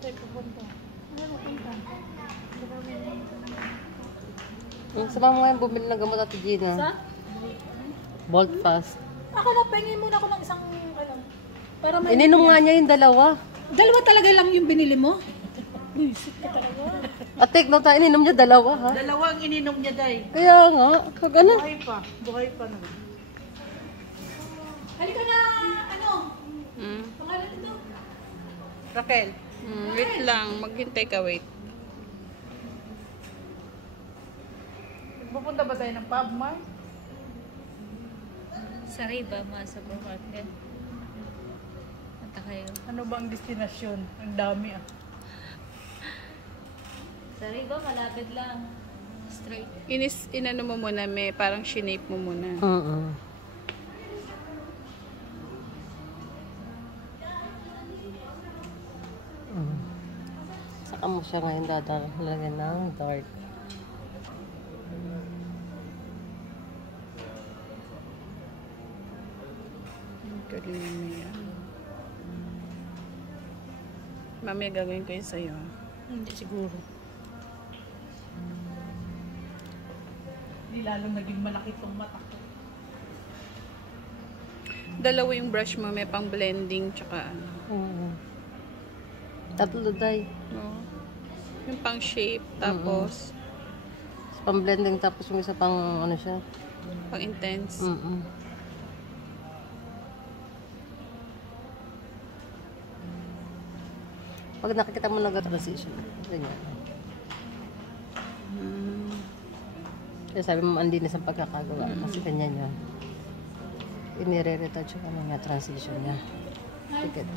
tayo pupunta? Ano pupunta? Sama mo nga yung bumili ng gamot Ate Gina. Sa? Bolt Fast. Ako na, pahingin muna ako ng isang, ano, para may... Ininom nga niya yung dalawa. Dalawa talaga lang yung binili mo? Buisit ka talaga. At take note, ininom niya dalawa ha. Dalawang ininom niya, Day. Kaya nga, pag ano. Buhay pa naman. Halika na, ano? Pangalan ito? Raquel. Wait lang, maghintay ka, wait. Pupunta ba tayo ng pub, Mar? Sa Riba, mga supermarket. Punta kayo. Ano bang destinasyon? Ang dami ah. Sa Riba, malapit lang. Straight. Inano mo muna, may parang shinape mo muna. Saka mo siya ngayon dadalagyan ng dark. Galing mo yan. Mamaya gagawin ko yun sa'yo. Hindi siguro. Hindi lalo naging malaki itong mata ko. Dalawa yung brush mo, may pang blending, tsaka ano. Tatlo day. No? Yung pang shape, tapos Pang blending tapos yung isa pang ano siya. pang intense. Pag nakikita mo nag-transition, ganyan. Kaya sabi mo, ang linis ang pagkakagawa. Kasi ganyan yun. Inire-retouch yung ano niya, transition niya. Ticket.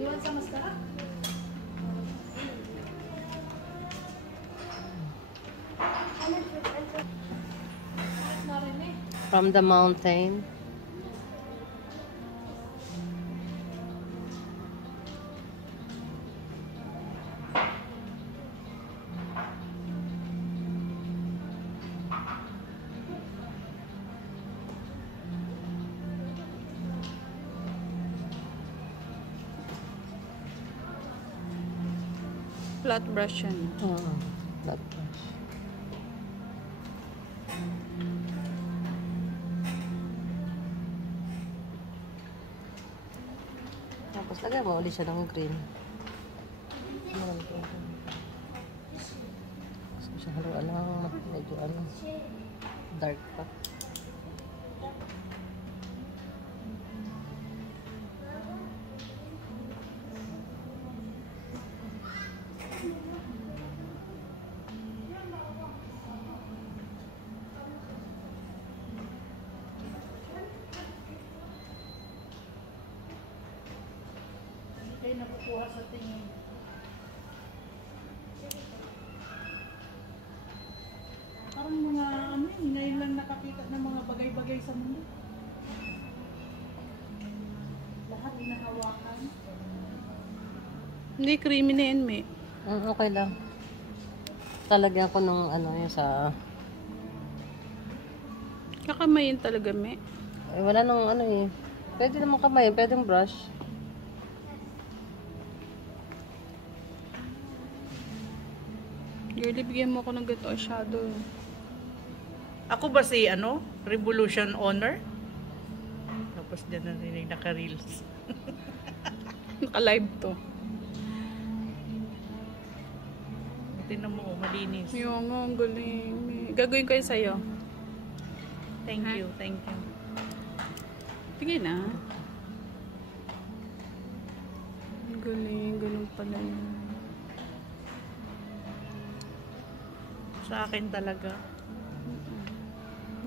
Iwan sa mascara? From the mountain. Flat brush yan. Flat brush. Tapos lagay mo ulit siya ng green. Gusto siya haluan ng medyo ano, dark pa. Ay, nakukuha sa tingin. Parang mga ano, ngayon lang nakakita ng mga bagay-bagay sa mundo. Lahat inahawakan. Hindi, creamy na yan, may. Okay lang. Talagyan ko ng ano yung sa... Kakamayin talaga, may. Eh, wala nang ano eh. Pwede naman kamayin, pwedeng brush. Girlie, bigyan mo ako ng gato shadow. Ako ba si ano? Revolution Honor? Tapos dyan na rin naka-reels. Naka-live to. Tingnan mo, malinis. Yung nga, ang galing. Gagawin ko yun sa'yo. Thank you, thank you. Sige na. Ang galing, ganun pala yun. Sa akin talaga.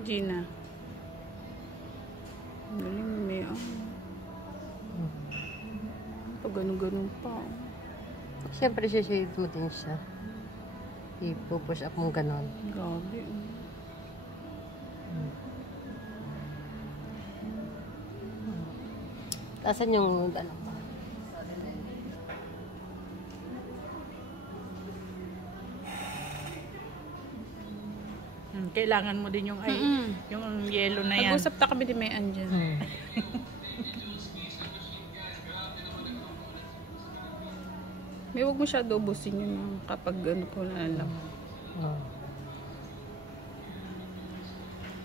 Gina. Ang galing, may pag ganun-ganun pa. Siyempre, shade mo din siya. I-push up mong ganon. Grabe. Asan yung ano? Kailangan mo din yung yung yellow na yan. Nag-usap na kami di may andyan. May huwag mo siya ubusin yun kapag ano po na lang. Oh.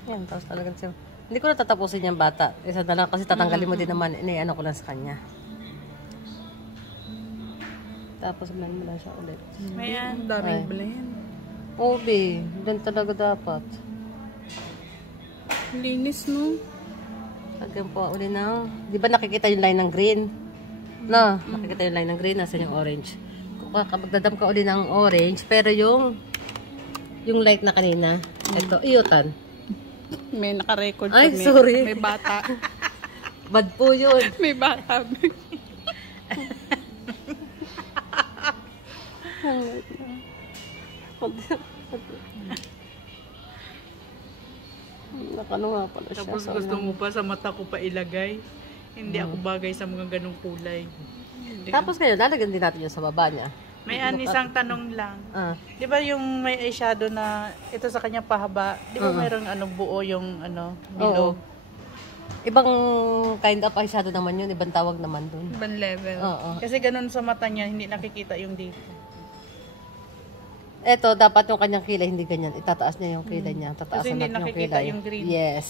Yan, tapos talagang siya. Hindi ko na tatapusin yung bata. Isa na lang kasi tatanggalin mo din naman. Iniano ko lang sa kanya. Tapos blend mo lang siya ulit. Ayan. Ang daming Ay. blend. Obi, blend talaga dapat. Linis, no? Lagyan po uli ng... Di ba nakikita yung line ng green? No, nakikita yung line ng green. Nasa yung orange. Kapag dadam ka uli ng orange, pero yung light na kanina, ito, iyutan. May nakarecord Ay, kami. sorry. May bata. Bad po yun. May bata. Nakano nga pala siya. Tapos So, gusto mo pa sa mata ko pa ilagay. Hindi ako bagay sa mga ganong kulay. Tapos ngayon, lalagyan din natin yung sa baba niya. May isang tanong lang. Ah, Di ba yung may eyeshadow na ito sa kanya pahaba? Di ba mayroong buo yung bilog? ibang kind of eyeshadow naman yun. Ibang tawag naman dun. Ibang level. Oo. Kasi ganun sa mata niya, hindi nakikita yung dito. Eto, dapat yung kanyang kilay, hindi ganyan. Itataas niya yung kilay niya. Tataasan Kasi hindi natin yung nakikita kilay. yung green. Yes.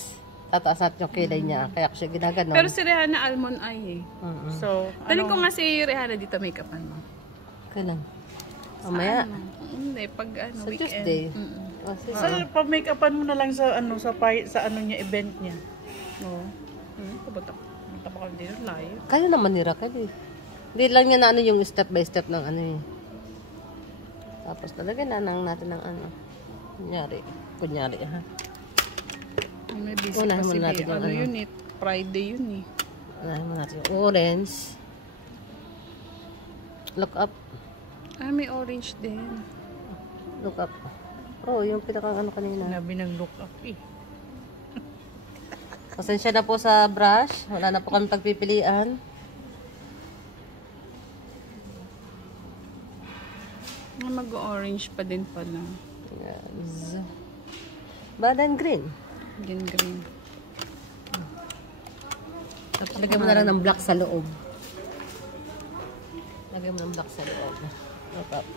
Tataas natin yung kilay niya. Kaya ko siya ginaganon. Pero si Rihanna almond eye eh. So, Taling ko nga si Rihanna dito make-upan mo. Kailan? Mamaya. Hindi, pag Sa weekend. Tuesday. Mm-mm. Oh, sige. sa pa-make-upan mo na lang sa sa event niya. Oo. Pupunta pa ka dito live. Kaya naman ni Raquel eh. Hindi lang niya na yung step by step ng ano eh. Tapos talagyan na lang natin ng ano. Kunyari ha. May busy Unahin kasi muna natin yung ano ano. yun eh. Friday yun eh. Unahin mo natin yung orange. Look up. Ah, may orange din. Look up. Oh, yung pinakang ano kanina. Sinabi ng look up eh. Pasensya na po sa brush. Wala na po kami pagpipilian. Mag-orange pa din pala. Yes. Badan green. Green. Tapos lagyan mo na lang ng black sa loob. Lagyan mo ng black sa loob. Look up.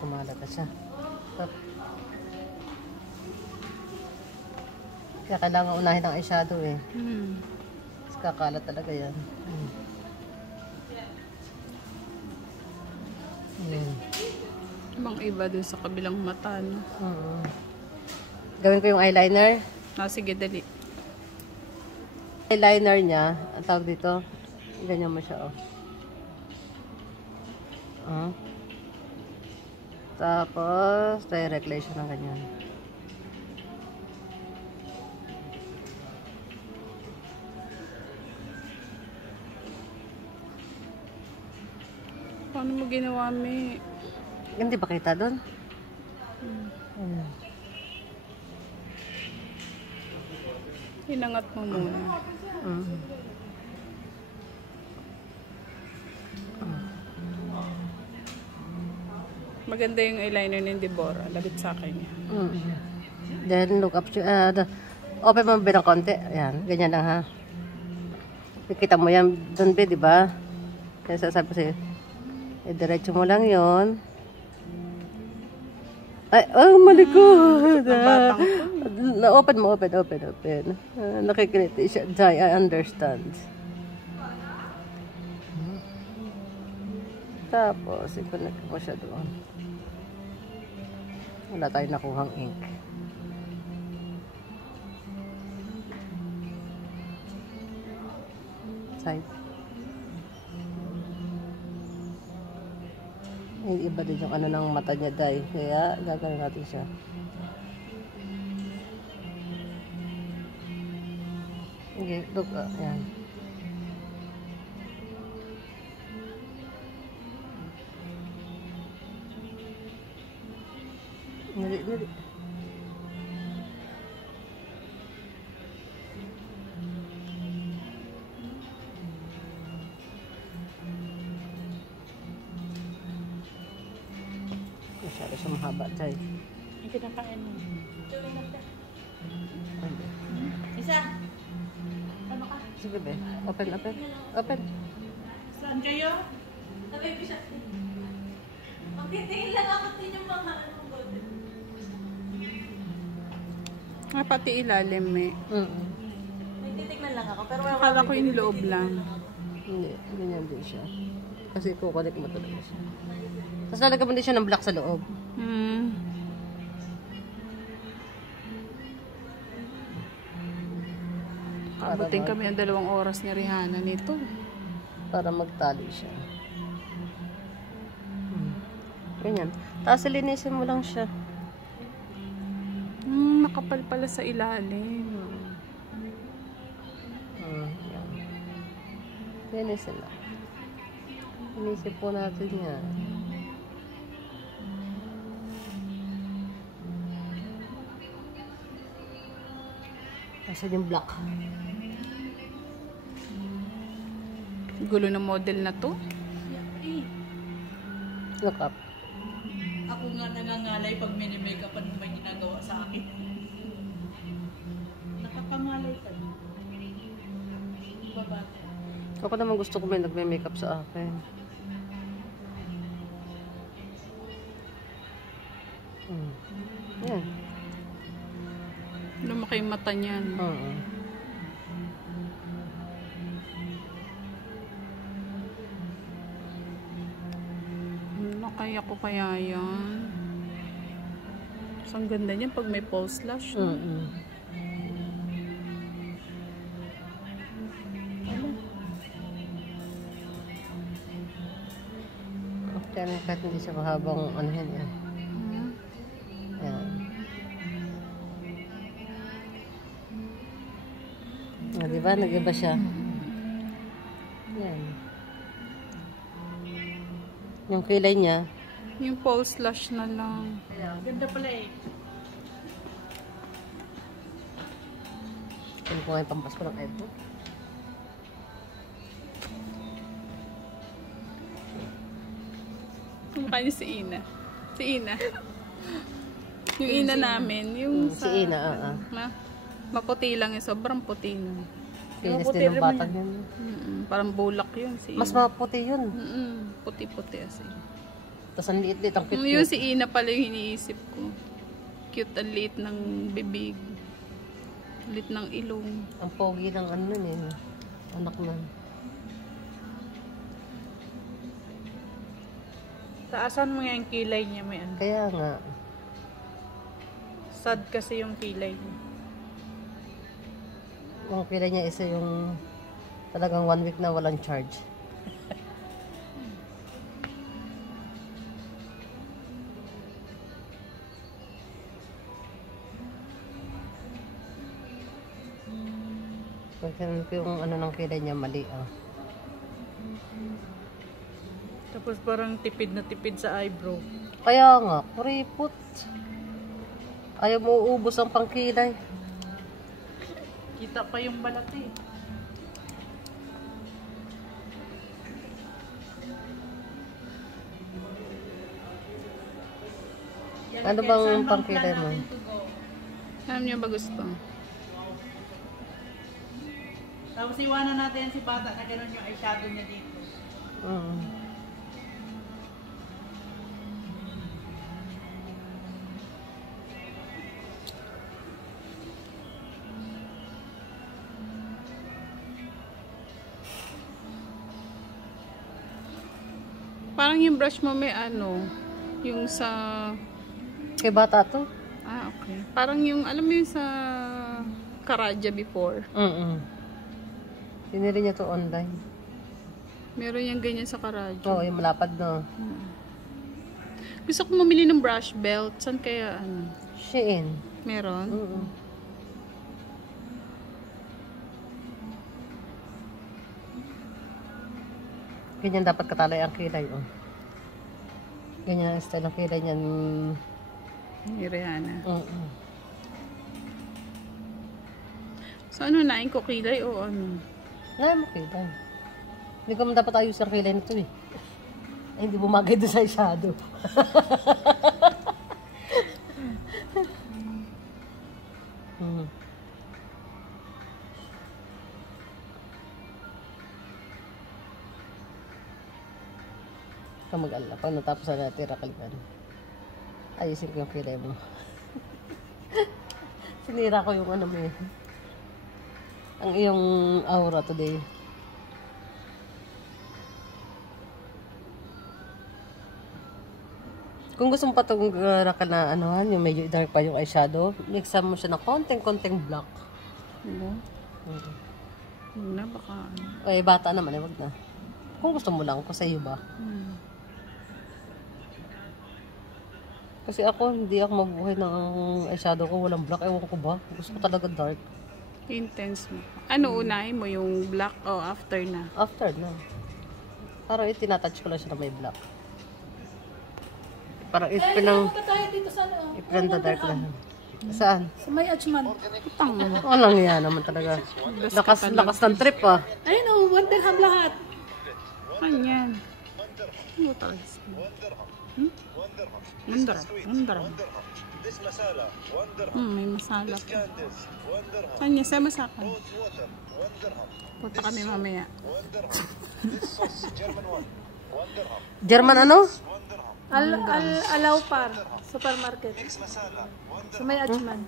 Kumalat na siya. Up. Kaya kailangan unahin ang eyeshadow eh. Mas kakalat talaga yan. Ibang iba dun sa kabilang mata, no? Gawin ko yung eyeliner. Sige, dali. Eyeliner niya, ang tawag dito, ganyan mo siya, oh. Tapos, direct lace siya ng ganyan. Paano mo ginawa, May? Hindi ba kita doon? Hinangat mo muna. Maganda yung eyeliner ni Deborah. Labit sa akin yan. Then, look up, open mo ba ng konti? Ayan, ganyan lang ha. Kita mo yan doon, di ba? Kaya sasabi ko sa'yo, diretso mo lang yon. Ay, oh, malikod. Open mo, open. Nakikiliti siya. Jai, I understand. Tapos, i-connect mo siya doon. Wala tayong nakuhang ink. Side. Iba din yung ano ng mata niya, Day. Kaya, gagawin natin siya. Okay, look, yan. Nili. mahaba, Chay. Ang kinakain mo. Isa. Sige, be. Open, open. Open. Saan kayo? Sabi ko siya. Magtitingin lang ako din yung mga Ah, pati ilalim eh. Nagtitignan lang ako. Pero Akala ko yung loob lang. Hindi, ganyan din siya. Kasi kukunik mo talaga siya. Tapos lalagyan mo din siya ng black sa loob. Abutin kami ang 2 oras ni Rihanna nito. Para magtali siya. Ganyan. Tapos linisin mo lang siya. Nakapal pala sa ilalim. Yan. Linisin lang. Linisin po natin yan. Asan yung black? Gulo ng model na to. Nakap. Ako nga nangangalay pag mini-makeupan mo may ginagawa sa akin. Nakapangalay ka. Babata. Ako naman gusto ko may nagme-makeup sa akin. Yan. Lumaki yung mata niyan. Kaya ko kaya yan. So, ang ganda niyan pag may false lash. Kaya kahit hindi siya mahabang ano yan. Yan. Diba? Nag-iba siya. Yan. Yung kilay niya. Yung false lash na lang. Ganda pala eh. Ano ko nga yung pampas ko ng elbow? Kumakain niya si Ina. Si Ina. Yung Ina namin. Yung Si Ina, maputi lang yun. Sobrang puti na. Kinis din ng batang yun. Parang bulak yun si Ina. Mas maputi yun. Puti-puti as in. Tapos ang liit-liit, ang cute. Yung si Ina pala yung iniisip ko. Cute, ang liit ng bibig. Liit ng ilong. Ang pogi ng ano nun eh. Anak nun. Taasan mo nga yung kilay niya, may ano. Kaya nga. Sad kasi yung kilay niya. Ang kilay niya isa yung talagang 1 week na walang charge. Pagkaroon ko yung ano ng kilay niya mali Tapos parang tipid na tipid sa eyebrow. Kaya nga, kuripot. Ayaw mo uubos ang pangkilay. Kita pa yung balat eh. Ano bang pangkilay mo? Alam niyo ba gusto? Tapos iwanan natin si bata na gano'n yung eyeshadow niya dito. Parang yung brush mo may ano, yung sa... Kay bata to? Okay. Parang yung, alam mo yung sa Karaja before. Tiniri niya to online. Meron yung ganyan sa Karaja. Oo, yung malapad no. Gusto ko mamili ng brush belt. Saan kaya ano? Shein. Meron? Ganyan dapat katalay ang kilay, Ganyan ang style ng kilay niyan. Ni Rihanna. So ano, nain ko kilay o ano? Ngayon mo kilay. Hindi ko dapat ayos ang kilay nito eh. Ay, hindi bumagay doon sa shadow. Hmm. Ka mag-alala. Pag natapos na natin, rakalikan. Ayusin ko yung kilay mo. Sinira ko yung ano mo eh. Ang iyong aura today. Kung gusto mo pa itong rakal na anuhan, yung medyo dark pa yung eyeshadow, mixan mo siya ng konting black. Ano? Huwag na, baka ano. Ay, bata naman eh, wag na. Kung gusto mo lang, kung sa iyo ba. Kasi ako, hindi ako mabuhay ng eyeshadow ko, walang black, ewan ko ba. Gusto ko talaga dark. Intense mo. Ano unahin mo? Yung black o after na? After na. Parang itinatouch ko lang siya na may black. Parang ipinang tayo dito sa ano? dark na. Saan? Sa may Achman. Putang mo. Walang yan naman talaga. Lakas ng trip ah. Ayun o, Wonderham lahat. Kanyan. Ano talaga? Wonderham. May masala pa. Kanya, sama sa akin. Punta kami mamaya. German ano? Alaupar. Supermarket. Sa may Achman.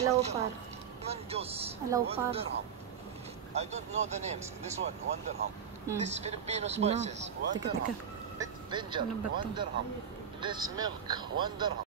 Alaupar. Alaupar. I don't know the names. This one, one dirham. This Filipino spices, one dirham. Teka. Bit Benja, Ano ba to? one dirham. This milk, one dirham.